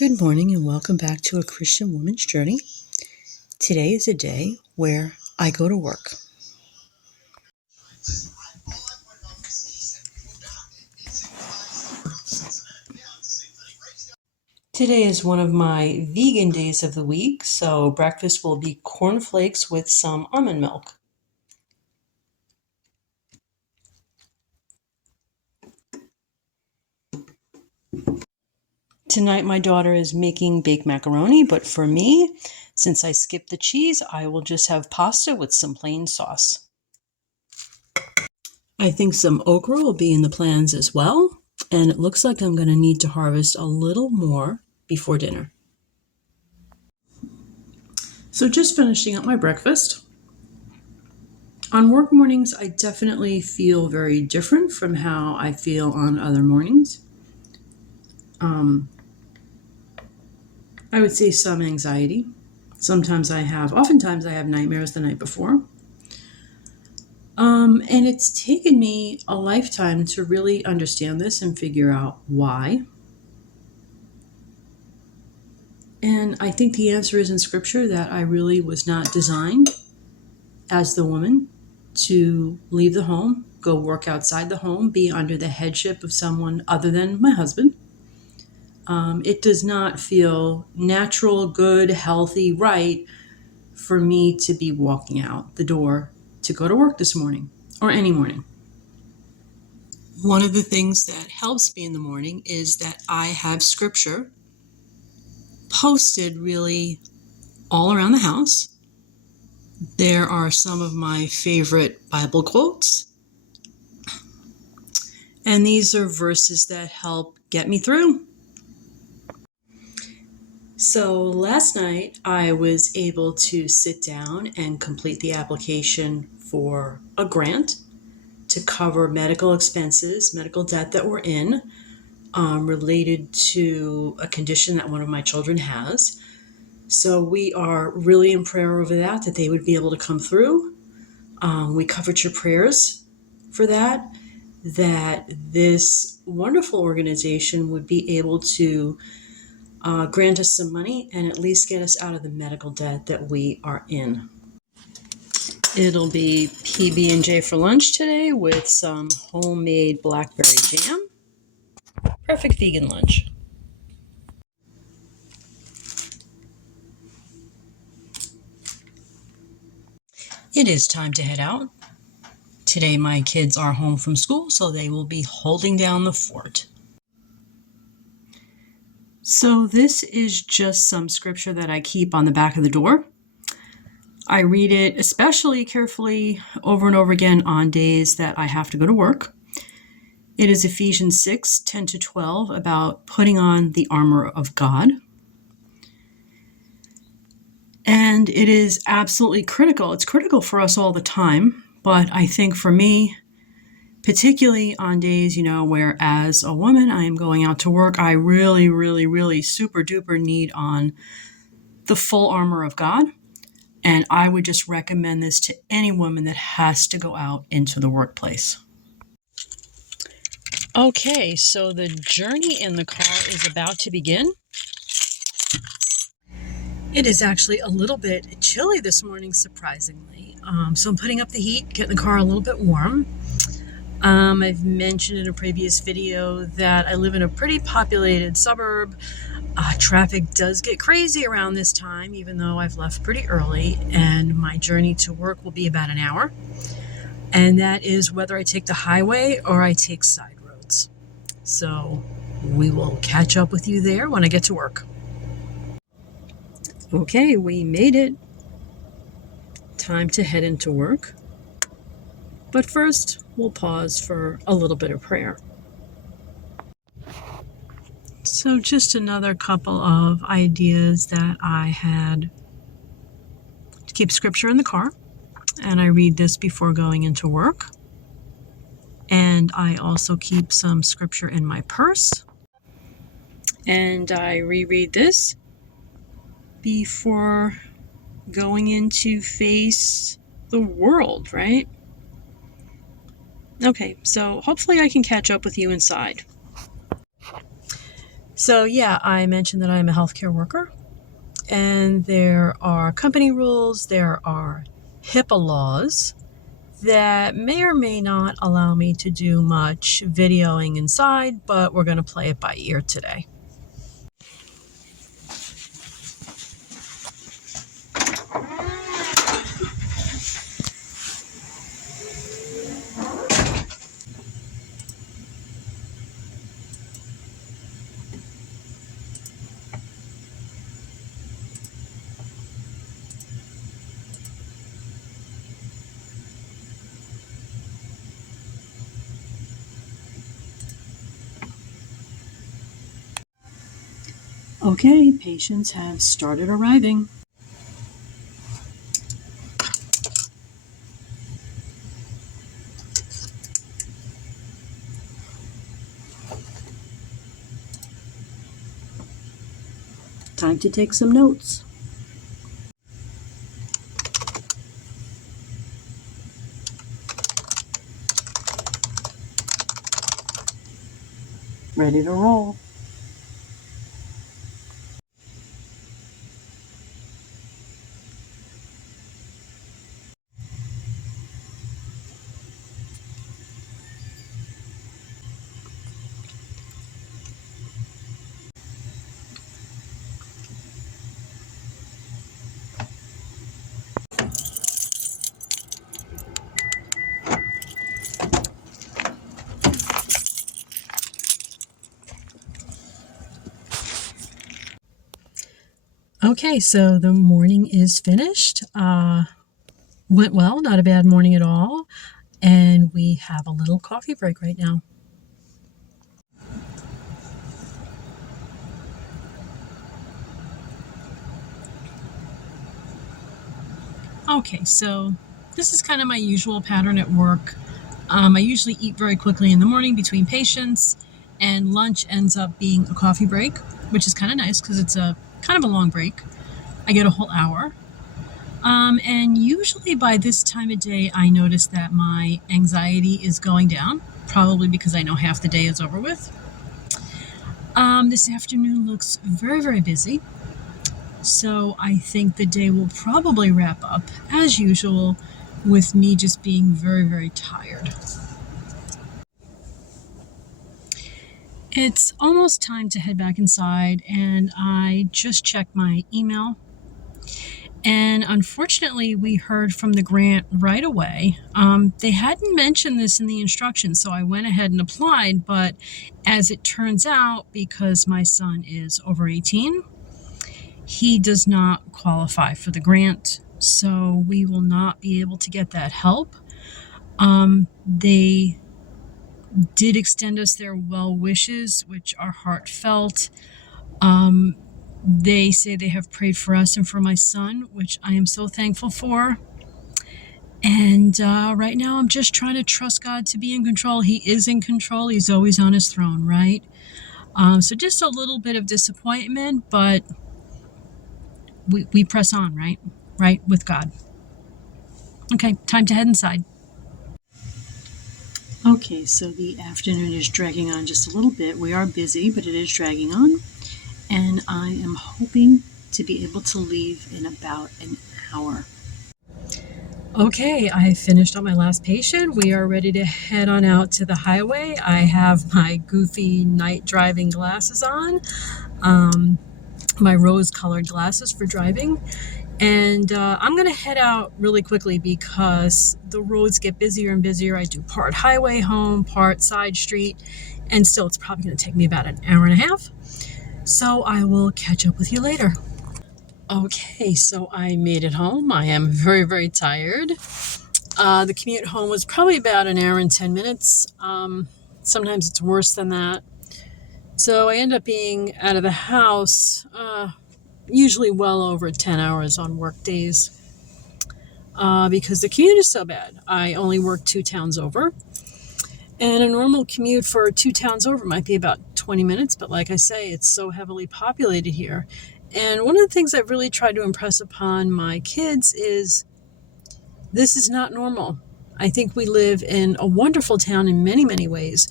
Good morning and welcome back to A Christian Woman's Journey. Today is a day where I go to work. Today is one of my vegan days of the week, so breakfast will be cornflakes with some almond milk. Tonight my daughter is making baked macaroni, but for me, since I skipped the cheese, I will just have pasta with some plain sauce. I think some okra will be in the plans as well, and it looks like I'm going to need to harvest a little more before dinner. So just finishing up my breakfast. On work mornings, I definitely feel very different from how I feel on other mornings. I would say some anxiety. Oftentimes I have nightmares the night before. And it's taken me a lifetime to really understand this and figure out why. And I think the answer is in Scripture that I really was not designed as the woman to leave the home, go work outside the home, be under the headship of someone other than my husband. It does not feel natural, good, healthy, right for me to be walking out the door to go to work this morning or any morning. One of the things that helps me in the morning is that I have Scripture posted really all around the house. There are some of my favorite Bible quotes, and these are verses that help get me through. So last night I was able to sit down and complete the application for a grant to cover medical expenses, medical debt that we're in, related to a condition that one of my children has. So we are really in prayer over that they would be able to come through. We covered your prayers for that this wonderful organization would be able to grant us some money and at least get us out of the medical debt that we are in. It'll be PB&J for lunch today with some homemade blackberry jam. Perfect vegan lunch. It is time to head out. Today my kids are home from school, so they will be holding down the fort. So this is just some scripture that I keep on the back of the door. I read it especially carefully over and over again on days that I have to go to work. It is Ephesians 6:10-12 about putting on the armor of God. And it is absolutely critical. It's critical for us all the time, but I think for me, particularly on days, where as a woman I am going out to work, I really, really, really super duper need on the full armor of God. And I would just recommend this to any woman that has to go out into the workplace. Okay, so the journey in the car is about to begin. It is actually a little bit chilly this morning, surprisingly. So I'm putting up the heat, getting the car a little bit warm. I've mentioned in a previous video that I live in a pretty populated suburb. Traffic does get crazy around this time, even though I've left pretty early, and my journey to work will be about an hour. And that is whether I take the highway or I take side roads. So we will catch up with you there when I get to work. Okay, we made it. Time to head into work. But first, we'll pause for a little bit of prayer. So just another couple of ideas that I had to keep scripture in the car. And I read this before going into work. And I also keep some scripture in my purse. And I reread this before going in to face the world, right? Okay, so hopefully I can catch up with you inside. So, yeah, I mentioned that I'm a healthcare worker, and there are company rules, there are HIPAA laws that may or may not allow me to do much videoing inside, but we're going to play it by ear today. Okay, patients have started arriving. Time to take some notes. Ready to roll. Okay, so the morning is finished. Went well, not a bad morning at all. And we have a little coffee break right now. Okay, so this is kind of my usual pattern at work. I usually eat very quickly in the morning between patients, and lunch ends up being a coffee break, which is kind of nice because it's a kind of a long break. I get a whole hour. And usually by this time of day, I notice that my anxiety is going down, probably because I know half the day is over with. This afternoon looks very, very busy. So I think the day will probably wrap up, as usual, with me just being very, very tired. It's almost time to head back inside, and I just checked my email. And unfortunately, we heard from the grant right away. They hadn't mentioned this in the instructions, so I went ahead and applied. But as it turns out, because my son is over 18, he does not qualify for the grant. So we will not be able to get that help. They did extend us their well wishes, which are heartfelt. They say they have prayed for us and for my son, which I am so thankful for. And right now I'm just trying to trust God to be in control. He is in control. He's always on his throne, right? So just a little bit of disappointment, but we press on, right? Right, with God. Okay, time to head inside. Okay, so the afternoon is dragging on just a little bit. We are busy, but it is dragging on. And I am hoping to be able to leave in about an hour. Okay, I finished on my last patient. We are ready to head on out to the highway. I have my goofy night driving glasses on, my rose-colored glasses for driving. And I'm going to head out really quickly because the roads get busier and busier. I do part highway home, part side street, and still it's probably going to take me about an hour and a half. So I will catch up with you later. Okay, so I made it home. I am very, very tired. The commute home was probably about an hour and 10 minutes. Sometimes it's worse than that. So I end up being out of the house usually well over 10 hours on work days because the commute is so bad. I only work 2 towns over. And a normal commute for 2 towns over might be about 20 minutes. But like I say, it's so heavily populated here. And one of the things I've really tried to impress upon my kids is this is not normal. I think we live in a wonderful town in many, many ways,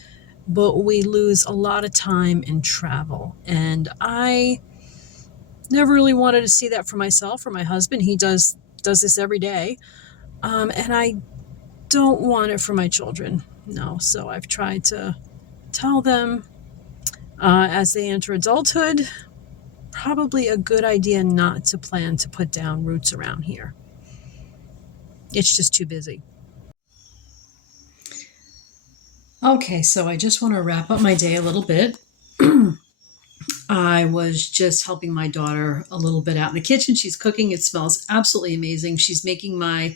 but we lose a lot of time in travel. And I never really wanted to see that for myself or my husband. He does this every day. And I don't want it for my children. No. So I've tried to tell them as they enter adulthood, probably a good idea not to plan to put down roots around here. It's just too busy. Okay, so I just want to wrap up my day a little bit. I was just helping my daughter a little bit out in the kitchen. She's cooking. It smells absolutely amazing. She's making my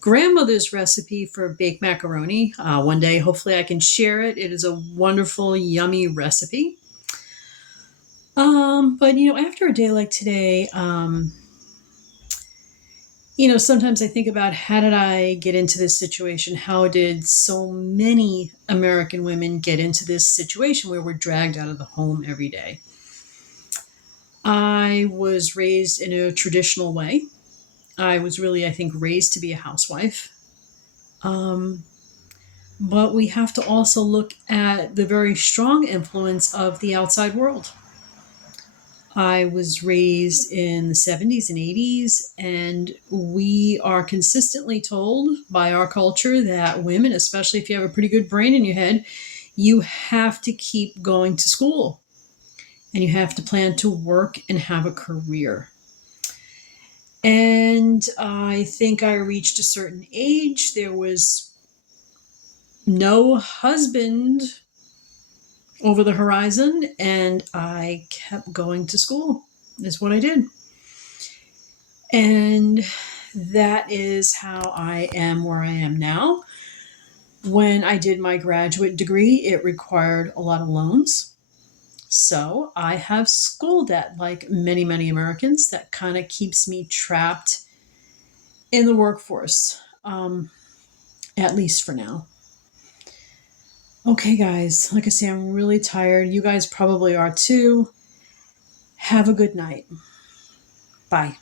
grandmother's recipe for baked macaroni. One day, hopefully, I can share it. It is a wonderful, yummy recipe. But after a day like today, sometimes I think about how did I get into this situation? How did so many American women get into this situation where we're dragged out of the home every day? I was raised in a traditional way. I was really, I think, raised to be a housewife. Um, but we have to also look at the very strong influence of the outside world. I was raised in the 70s and 80s, and we are consistently told by our culture that women, especially if you have a pretty good brain in your head, you have to keep going to school and you have to plan to work and have a career. And I think I reached a certain age. There was no husband over the horizon, and I kept going to school, is what I did. And that is how I am where I am now. When I did my graduate degree, it required a lot of loans. So I have school debt, like many, many Americans. That kind of keeps me trapped in the workforce, at least for now. Okay, guys, like I say, I'm really tired. You guys probably are too. Have a good night. Bye.